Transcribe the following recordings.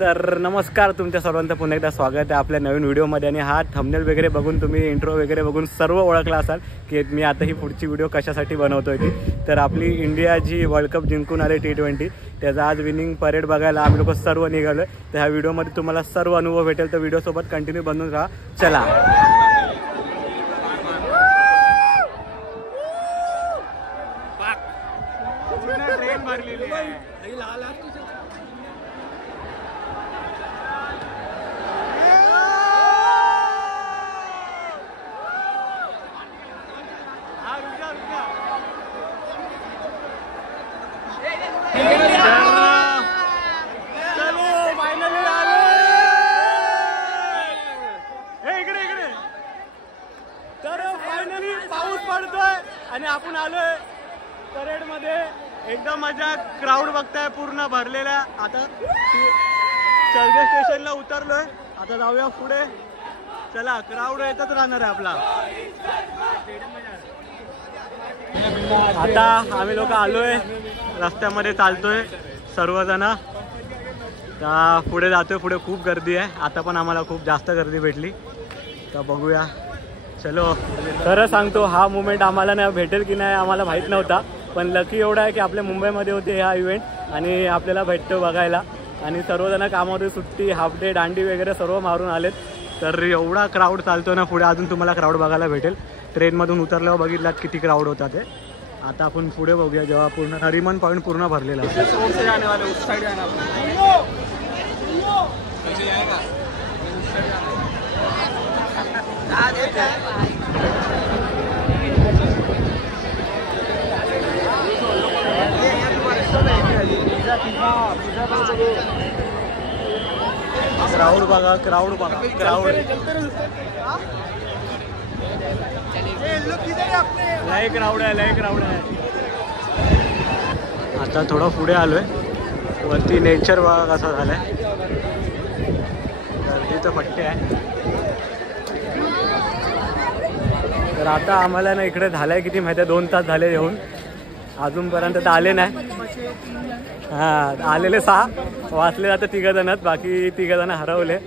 तर नमस्कार, तुमच्या सर्वांचं पुन्हा एकदा स्वागत आहे आपल्या नवीन व्हिडिओमध्ये. आणि हा थंबनेल वगैरे बघून तुम्ही इंट्रो वगैरे बघून सर्व ओळखला असाल की मी आता ही पुढची व्हिडिओ कशासाठी बनवतोय ती. तर आपली इंडिया जी वर्ल्ड कप जिंकून आले T20, त्याचा आज विनिंग परेड बघायला आम्ही लोक सर्व निघालो. तर ह्या व्हिडिओमध्ये तुम्हाला सर्व अनुभव भेटेल. तर व्हिडिओसोबत कंटिन्यू बनवून राहा. चला. ट्रेन भरलेली आहे. पाऊस पडतोय आणि आपण आलोय परेड मध्ये. एकदम मजा. क्राऊड बघताय पूर्ण भरलेला. आता चर्चे स्टेशनला उतरलोय. आता जाऊया पुढे. चला, क्राऊड येतच राहणार आहे आपला. आता आम्ही लोक आलोय, रस्त्यामध्ये चालतोय सर्वजण. पुढे जातोय. पुढे खूप गर्दी आहे. आता पण आम्हाला खूप जास्त गर्दी भेटली. तर बघूया. चलो. खरं सांगतो, हा मुवमेंट आम्हाला नाही भेटेल की नाही आम्हाला माहीत नव्हता. पण लकी एवढा आहे की आपल्या मुंबईमध्ये होते हा इव्हेंट आणि आपल्याला भेटतो बघायला. आणि सर्वजण कामामध्ये सुट्टी, हाफ डे, दांडी वगैरे सर्व मारून आलेत. तर एवढा क्राऊड चालतो ना पुढे. अजून तुम्हाला क्राऊड बघायला भेटेल. ट्रेनमधून उतरल्यावर बघितलात किती क्राऊड होता ते. आता आपण पुढे बघूया जेव्हा पूर्ण नरिमन पॉईंट पूर्ण भरलेला आहे. क्राऊड बघा, क्राऊड बघा, क्राऊड. लय क्राऊड आहे, लय क्राऊड आहे. आता थोडं पुढे आलोय. वरती नेचर बघा कसा झालाय. गर्दीचं पट्टे आहे. तर आता आम्हाला ना इकडे झालंय किती माहिती आहे, 2 तास झाले येऊन. अजूनपर्यंत तर आले नाही. हां, आलेले 6 वाचले जातं 3 जणच. बाकी 3 जण हरवले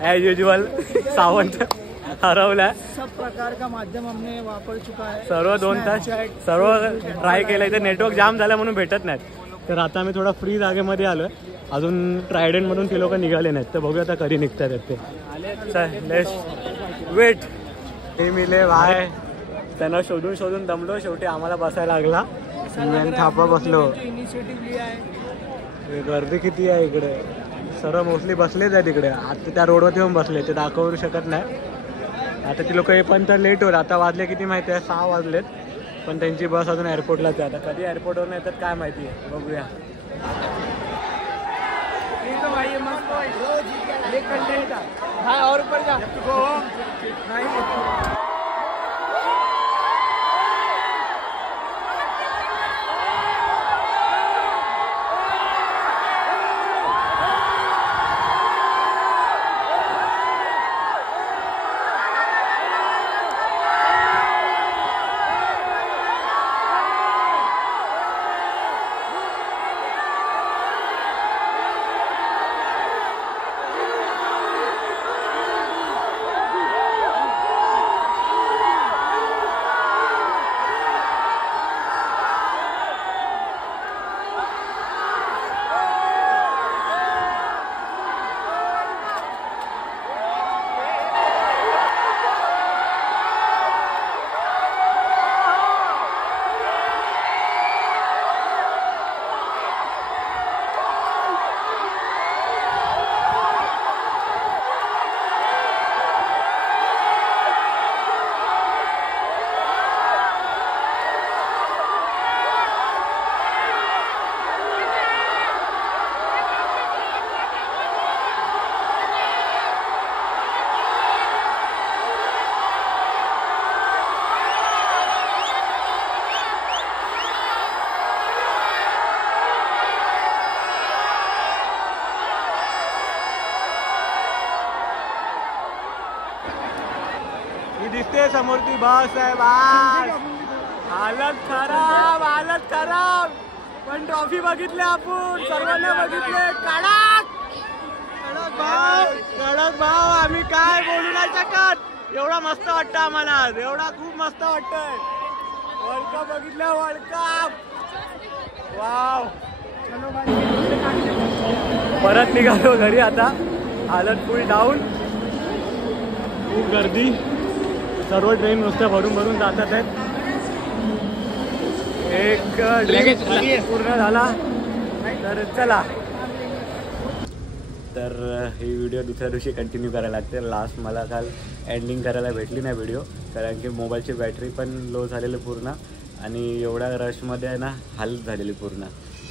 ॲज युजुअल. सावंत हरवला. सब प्रकार का माध्यम हमने वापर चुका है. सर्व 2 तास सर्व ट्राय केलं. इथे नेटवर्क जाम झालं म्हणून भेटत नाहीत. तर आता आम्ही थोडा फ्री जागेमध्ये आलोय. अजून ट्रायडंटमधून ते लोक निघाले नाहीत. तर बघूया आता कधी निघतात ते. Let's wait. हे मिले भाय. त्यांना शोधून शोधून दमलो. शेवटी आम्हाला बसायला लागला. थापा बसलो. गर्दी किती आहे इकडे. सर्व मोस्टली बसलेच आहे तिकडे. आता त्या रोडवरती येऊन बसले. ते दाखवू शकत नाही. आता ती लोक येईपर्यंत लेट होईल. आता वाजले किती माहिती आहे, 6 वाजलेत. पण त्यांची बस अजून एअरपोर्टलाच आहे. आता कधी एअरपोर्टवर नाही तर काय माहिती आहे. बघूया. ही दिसते समोर ती बस आहे बस. हालत खराब पण ट्रॉफी बघितली आपण सर्वांना बघितले. कडक भाव आम्ही काय बोलू नाही शकत. एवढा मस्त वाटतं आम्हाला, एवढा खूप मस्त वाटतंय. वर्ल्ड कप बघितलं, वर्ल्ड कप. वाव. परत निघालो घरी आता. हालत फुल डाऊन, खूप गर्दी. सर्व ट्रेन नुसत्या भरून जातात आहेत. एक ड्रेन पूर्ण झाला तर चला. तर ही व्हिडिओ दुसऱ्या दिवशी कंटिन्यू करायला लागते. लास्ट मला काल एंडिंग करायला भेटली नाही व्हिडिओ, कारण की मोबाईलची बॅटरी पण लो झालेली पूर्ण आणि एवढ्या रशमध्ये आहे ना हालत झालेली पूर्ण.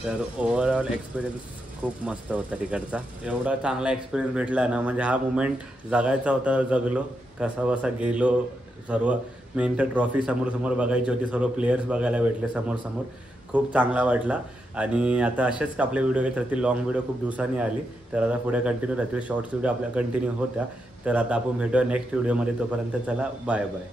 तर ओव्हरऑल एक्सपिरियन्स खूप मस्त होता तिकडचा. एवढा चांगला एक्सपिरियन्स भेटला ना, म्हणजे हा मुमेंट जगायचा होता, जगलो. कसा बसा गेलो. सर्व मेन तर ट्रॉफी समोर बघायची होती, सर्व प्लेयर्स बघायला भेटले समोर. खूप चांगला वाटला. आणि आता असेच आपले व्हिडिओ घेत राहतील. लॉंग व्हिडिओ खूप दिवसांनी आली, तर आता पुढे कंटिन्यू राहतील. शॉर्ट्स व्हिडिओ आपल्या कंटिन्यू होत्या. तर आता आपण भेटूया नेक्स्ट व्हिडिओमध्ये. तोपर्यंत चला, बाय बाय.